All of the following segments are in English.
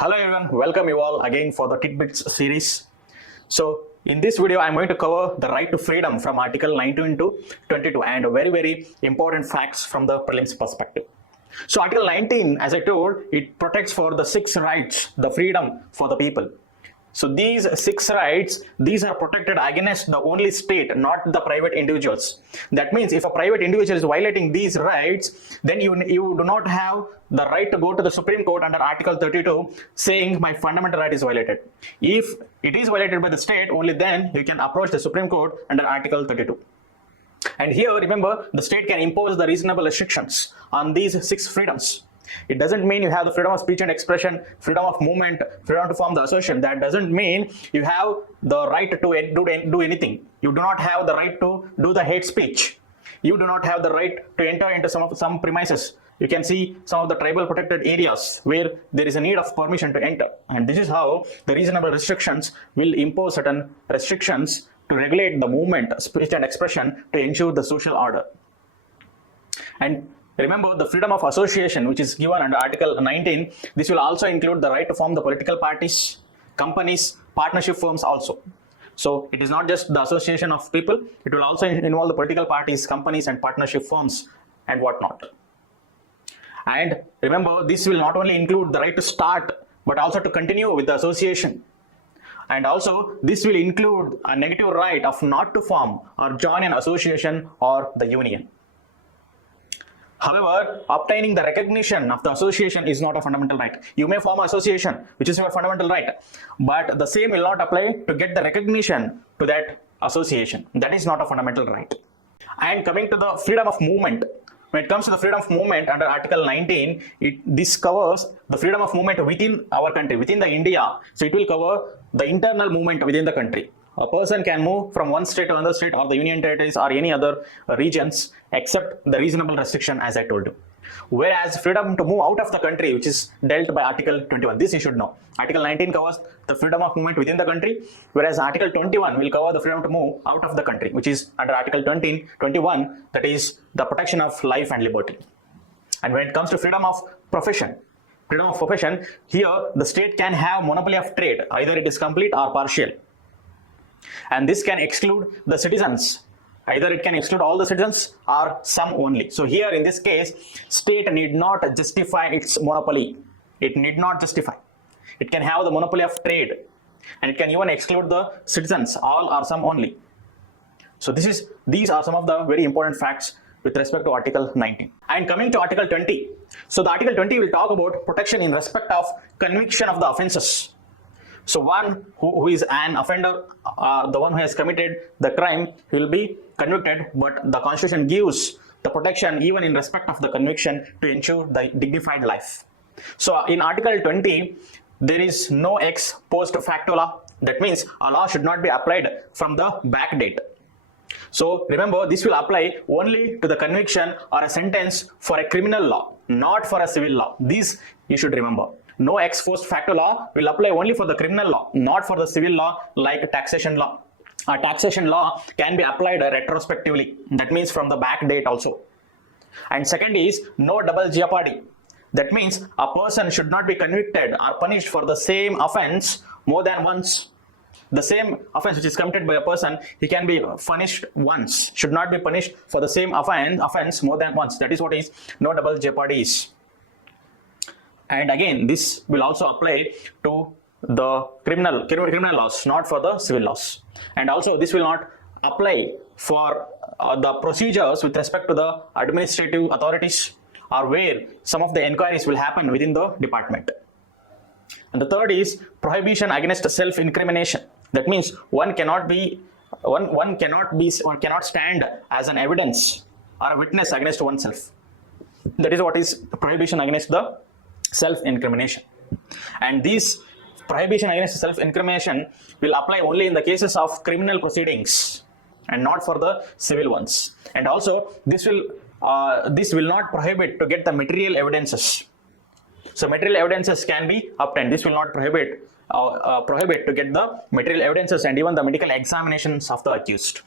Hello everyone, welcome you all again for the Tidbits series. So in this video, I'm going to cover the right to freedom from Article 19 to 22 and very important facts from the prelims perspective. So Article 19, as I told, it protects for the 6 rights, the freedom for the people. So these 6 rights, these are protected against the only state, not the private individuals. That means if a private individual is violating these rights, then you do not have the right to go to the Supreme Court under Article 32 saying my fundamental right is violated. If it is violated by the state, only then you can approach the Supreme Court under Article 32. And here, remember, the state can impose the reasonable restrictions on these 6 freedoms. It doesn't mean you have the freedom of speech and expression, freedom of movement, freedom to form the association. That doesn't mean you have the right to do anything. You do not have the right to do the hate speech. You do not have the right to enter into some premises. You can see some of the tribal protected areas where there is a need of permission to enter. And this is how the reasonable restrictions will impose certain restrictions to regulate the movement, speech and expression to ensure the social order. And remember, the freedom of association, which is given under Article 19, this will also include the right to form the political parties, companies, partnership firms also. So it is not just the association of people, it will also involve the political parties, companies and partnership firms and whatnot. And remember, this will not only include the right to start, but also to continue with the association. And also, this will include a negative right of not to form or join an association or the union. However, obtaining the recognition of the association is not a fundamental right. You may form an association, which is your fundamental right, but the same will not apply to get the recognition to that association. That is not a fundamental right. And coming to the freedom of movement, when it comes to the freedom of movement under Article 19, this covers the freedom of movement within our country, within the India. So it will cover the internal movement within the country. A person can move from one state to another state or the union territories or any other regions except the reasonable restriction as I told you. Whereas freedom to move out of the country, which is dealt by Article 21, this you should know. Article 19 covers the freedom of movement within the country, whereas Article 21 will cover the freedom to move out of the country, which is under Article 21, that is the protection of life and liberty. And when it comes to freedom of profession, here the state can have monopoly of trade, either it is complete or partial. And this can exclude the citizens. Either it can exclude all the citizens or some only. So here in this case, state need not justify its monopoly. It need not justify. It can have the monopoly of trade. And it can even exclude the citizens, all or some only. So these are some of the very important facts with respect to Article 19. And coming to Article 20. So the Article 20 will talk about protection in respect of conviction of the offences. So one who is an offender, the one who has committed the crime, will be convicted, but the Constitution gives the protection even in respect of the conviction to ensure the dignified life. So in Article 20, there is no ex post facto law. That means a law should not be applied from the back date. So remember, this will apply only to the conviction or a sentence for a criminal law, not for a civil law. This you should remember. No ex post facto law will apply only for the criminal law, not for the civil law like taxation law. A taxation law can be applied retrospectively. That means from the back date also. And second is no double jeopardy. That means a person should not be convicted or punished for the same offense more than once. The same offense which is committed by a person, he can be punished once, should not be punished for the same offense more than once. That is what is no double jeopardy is. And again, this will also apply to the criminal laws, not for the civil laws. And also, this will not apply for the procedures with respect to the administrative authorities or where some of the inquiries will happen within the department. And the third is prohibition against self-incrimination. That means one cannot stand as an evidence or a witness against oneself. That is what is prohibition against the self-incrimination. And this prohibition against self-incrimination will apply only in the cases of criminal proceedings and not for the civil ones. And also this will not prohibit to get the material evidences. So material evidences can be obtained. This will not prohibit to get the material evidences and even the medical examinations of the accused.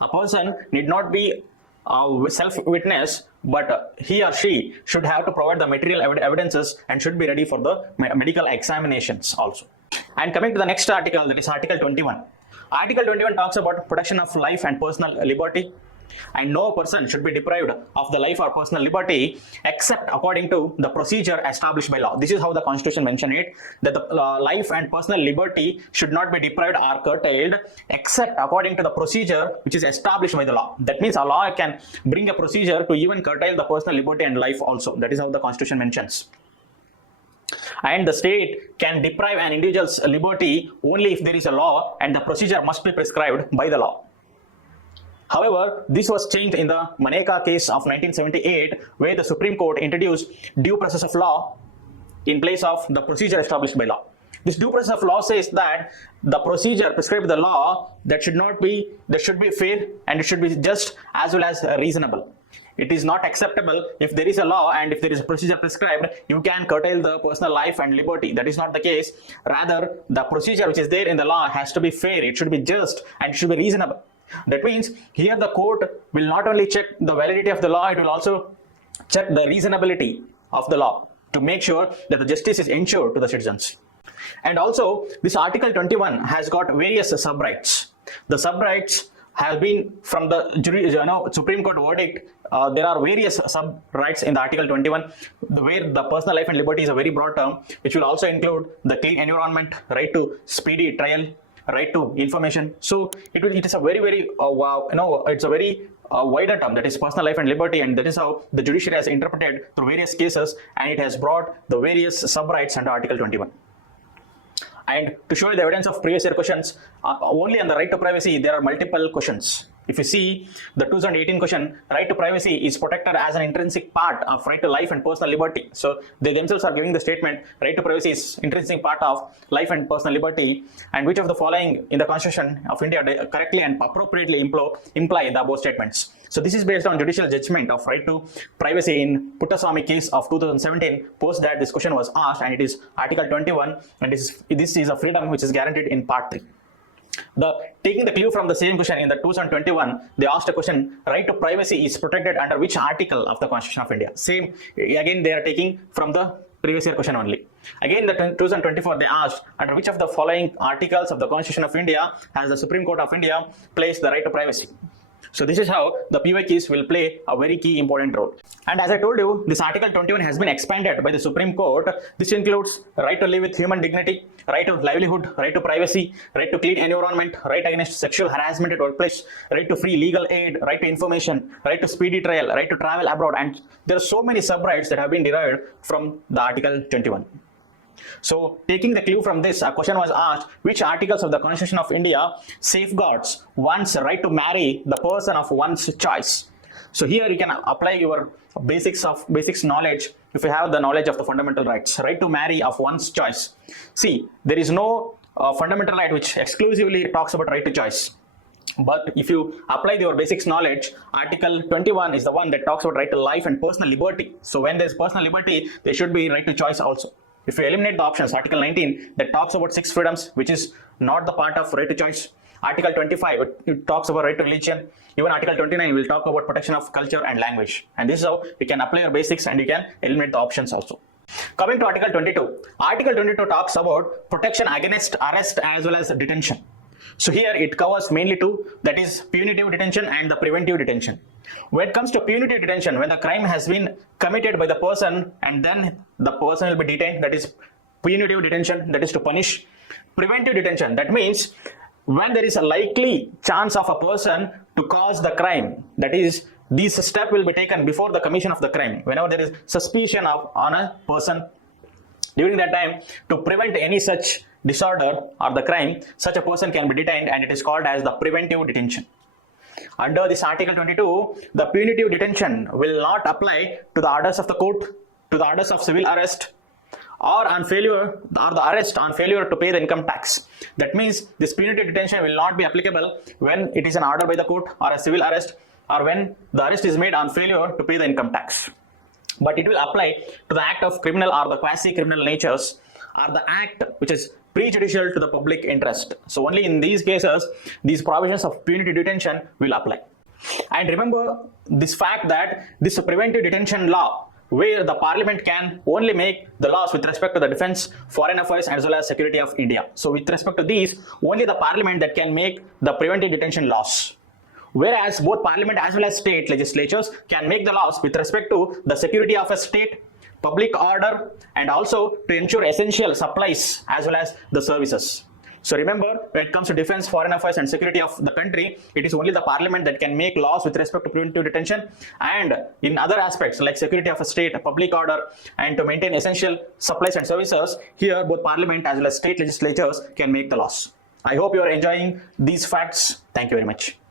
A person need not be self-witness but he or she should have to provide the material evidences and should be ready for the medical examinations also. And coming to the next article, that is Article 21. Article 21 talks about protection of life and personal liberty, and no person should be deprived of the life or personal liberty except according to the procedure established by law. This is how the Constitution mentioned it, that the life and personal liberty should not be deprived or curtailed except according to the procedure which is established by the law. That means a law can bring a procedure to even curtail the personal liberty and life also. That is how the Constitution mentions. And the state can deprive an individual's liberty only if there is a law and the procedure must be prescribed by the law. However, this was changed in the Maneka case of 1978, where the Supreme Court introduced due process of law in place of the procedure established by law. This due process of law says that the procedure prescribed by the law should be fair and it should be just as well as reasonable. It is not acceptable if there is a law and if there is a procedure prescribed, you can curtail the personal life and liberty. That is not the case. Rather, the procedure which is there in the law has to be fair, it should be just, and it should be reasonable. That means here the court will not only check the validity of the law, it will also check the reasonability of the law to make sure that the justice is ensured to the citizens. And also, this Article 21 has got various sub-rights. The sub-rights have been from the Supreme Court verdict. There are various sub-rights in the Article 21, where the personal life and liberty is a very broad term, which will also include the clean environment, right to speedy trial, right to information. So it is a very it's a very wider term, that is personal life and liberty, and that is how the judiciary has interpreted through various cases, and it has brought the various sub-rights under Article 21. And to show you the evidence of previous year questions, only on the right to privacy, there are multiple questions. If you see the 2018 question, right to privacy is protected as an intrinsic part of right to life and personal liberty. So they themselves are giving the statement, right to privacy is intrinsic part of life and personal liberty, and which of the following in the Constitution of India correctly and appropriately imply the above statements. So this is based on judicial judgment of right to privacy in Puttaswamy case of 2017. Post that this question was asked, and it is Article 21, and this is a freedom which is guaranteed in Part 3. Taking the clue from the same question in the 2021, they asked a question, right to privacy is protected under which article of the Constitution of India? Same, again they are taking from the previous year question only. Again the 2024 they asked, under which of the following articles of the Constitution of India has the Supreme Court of India placed the right to privacy? So this is how the PY keys will play a very key important role. And as I told you, this Article 21 has been expanded by the Supreme Court. This includes right to live with human dignity, right to livelihood, right to privacy, right to clean environment, right against sexual harassment at workplace, right to free legal aid, right to information, right to speedy trial, right to travel abroad, and there are so many sub-rights that have been derived from the Article 21. So taking the clue from this, a question was asked, which articles of the Constitution of India safeguards one's right to marry the person of one's choice? So here you can apply your basics knowledge if you have the knowledge of the fundamental rights, right to marry of one's choice. See, there is no fundamental right which exclusively talks about right to choice. But if you apply your basics knowledge, Article 21 is the one that talks about right to life and personal liberty. So when there is personal liberty, there should be right to choice also. If you eliminate the options, Article 19 that talks about 6 freedoms, which is not the part of right to choice. Article 25 it talks about right to religion. Even Article 29 will talk about protection of culture and language. And this is how you can apply your basics and you can eliminate the options also. Coming to Article 22. Article 22 talks about protection against arrest as well as detention. So here it covers mainly two, that is punitive detention and the preventive detention. When it comes to punitive detention, when the crime has been committed by the person and then the person will be detained, that is punitive detention, that is to punish. Preventive detention, that means when there is a likely chance of a person to cause the crime, that is this step will be taken before the commission of the crime. Whenever there is suspicion on a person, during that time, to prevent any such disorder or the crime, such a person can be detained, and it is called as the preventive detention. Under this Article 22, the punitive detention will not apply to the orders of the court, to the orders of civil arrest, or on failure, or the arrest on failure to pay the income tax. That means this punitive detention will not be applicable when it is an order by the court or a civil arrest, or when the arrest is made on failure to pay the income tax. But it will apply to the act of criminal or the quasi-criminal natures, or the act which is prejudicial to the public interest. So only in these cases, these provisions of punitive detention will apply. And remember this fact that this preventive detention law, where the parliament can only make the laws with respect to the defense, foreign affairs, as well as security of India. So with respect to these, only the parliament that can make the preventive detention laws. Whereas both parliament as well as state legislatures can make the laws with respect to the security of a state, public order, and also to ensure essential supplies as well as the services. So remember, when it comes to defense, foreign affairs, and security of the country, it is only the parliament that can make laws with respect to preventive detention, and in other aspects like security of a state, public order, and to maintain essential supplies and services, here both parliament as well as state legislatures can make the laws. I hope you are enjoying these facts. Thank you very much.